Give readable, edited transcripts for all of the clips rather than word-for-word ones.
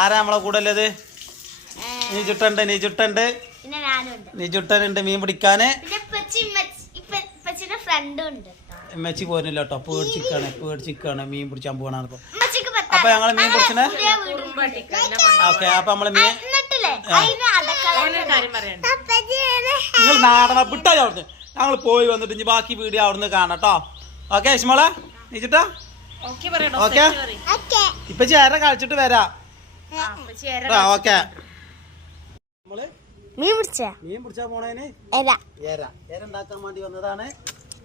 ആരാ നമ്മളെ കൂടെ ഉള്ളത്? നീചുട്ടനുണ്ട് മീൻ പിടിക്കാന്. ഉമ്മച്ചി പോരുന്നില്ല കേട്ടോ, പേടിച്ചിക്കാണ് മീൻ പിടിച്ചാൻ പോകണപ്പോ. അപ്പൊ ഞങ്ങള് മീൻ പിടിച്ചിന്. ഓക്കെ, അപ്പൊ നമ്മള് മീൻ നിങ്ങൾ നാടന വിട്ടായി അവിടുന്ന് ഞങ്ങൾ പോയി വന്നിട്ട് ഇനി ബാക്കി വീഡിയോ അവിടുന്ന് കാണാട്ടോ. Okay ഇസ്മോളെ, നീച്ചിട്ടാ okay. ഇപ്പൊ ചേര കളിച്ചിട്ട് വരാ. ഓക്കെ, മീൻ പിടിച്ചാ പോണേന് ഉണ്ടാക്കാൻ വേണ്ടി വന്നതാണ്.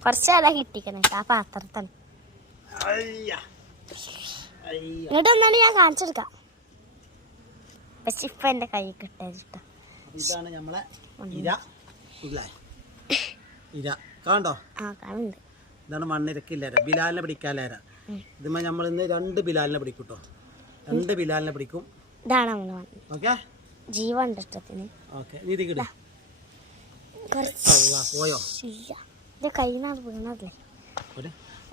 കുറച്ചേരാ കിട്ടിക്കണ ആ പാത്രത്തിൽ ഇങ്ങോട്ട് ഒന്നാണ് ഞാൻ കാണിച്ചെടുക്കാം. പക്ഷെ ഇപ്പൊ എന്റെ കൈ കിട്ടാ. ഇതാണ് നമ്മളെ ഇര കണ്ടോ? ഇതാണ് മണ്ണിരക്കില്ലേര, ബിലാലിനെ പിടിക്കാല്ലേര. ഇതുമ്മ നമ്മൾ ഇന്ന് 2 ബിലാലിനെ പിടിക്കും കേട്ടോ, 2 ബിലാലിനെ പിടിക്കും. ഇതാണ് ഓക്കെ, ജീവൻ ഇഷ്ടത്തിന്. ഓക്കെ, നീതി കിട്ടാ പോയോ? കൈനാണ് വീണതല്ലേ,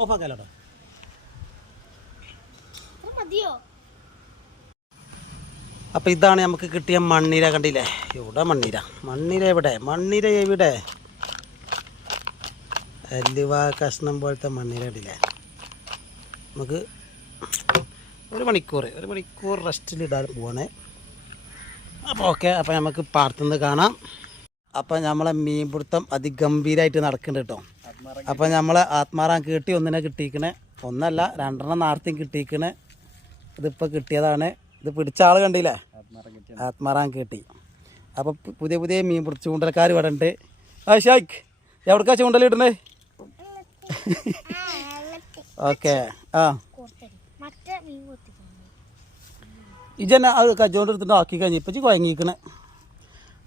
ഓഫാക്കാലോട്ടോ. അപ്പൊ ഇതാണ് നമുക്ക് കിട്ടിയ മണ്ണിര. കണ്ടില്ലേ? എവിടെ മണ്ണിര എവിടെ? അല്ലുവ കഷ്ണം പോലത്തെ മണ്ണിര കണ്ടില്ലേ? നമുക്ക് ഒരു മണിക്കൂർ റെസ്റ്റിലിടാൻ പോവാണ്. അപ്പോൾ ഓക്കെ, അപ്പോൾ നമുക്ക് പാടത്തുനിന്ന് കാണാം. അപ്പം നമ്മളെ മീൻപിടുത്തം അതിഗംഭീരമായിട്ട് നടക്കുന്നുണ്ട് കേട്ടോ. അപ്പം നമ്മളെ ആത്മാറാൻ കേട്ടി ഒന്നിനെ കിട്ടിയിരിക്കണേ, ഒന്നല്ല 2 നാർത്തിയും കിട്ടിയിരിക്കണേ. ഇതിപ്പോൾ കിട്ടിയതാണ്. ഇത് പിടിച്ച ആൾ കണ്ടില്ലേ? ആത്മാറാൻ കേട്ടി. അപ്പം പുതിയ മീൻ പിടിച്ച് ചൂണ്ടൽക്കാർ ഇവിടെ ഉണ്ട്. ഷാക്ക്, എവിടേക്കാ ചൂണ്ടലിടണേ? ഓക്കെ, ഇജന്നെ അത് കച്ചോണ്ട് എടുത്തിട്ട് ആക്കി കഴിഞ്ഞ് ഇപ്പം കുഴങ്ങിക്കണേ.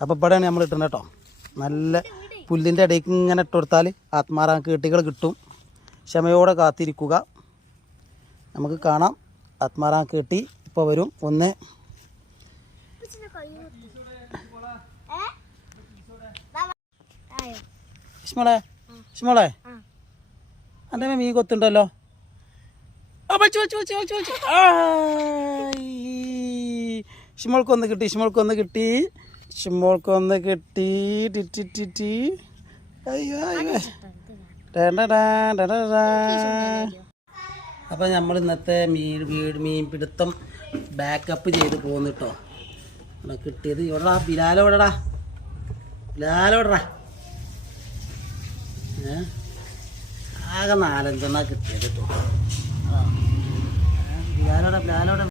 അപ്പം ഇവിടെയാണ് നമ്മൾ ഇട്ടുന്നത് കേട്ടോ. നല്ല പുല്ലിൻ്റെ ഇടയ്ക്ക് ഇങ്ങനെ ഇട്ട് കൊടുത്താൽ ആത്മാറാൻ കേട്ടികൾ കിട്ടും. ക്ഷമയോടെ കാത്തിരിക്കുക, നമുക്ക് കാണാം. ആത്മാറാൻ കേട്ടി ഇപ്പോൾ വരും. ഒന്ന് ഇഷ്മോളെ എൻ്റെ മീൻ കൊത്തുണ്ടല്ലോ. ഇഷ്മോൾക്കൊന്ന് കിട്ടി. അപ്പം നമ്മൾ ഇന്നത്തെ മീൻ പിടുത്തം ബാക്കപ്പ് ചെയ്ത് പോകുന്നു കേട്ടോ. കിട്ടിയത് ഇവിടെടാ, ബിലാലോടെടാ ആകെ 4-5 കിട്ടിയത് കേട്ടോ. ബിലാലോടെ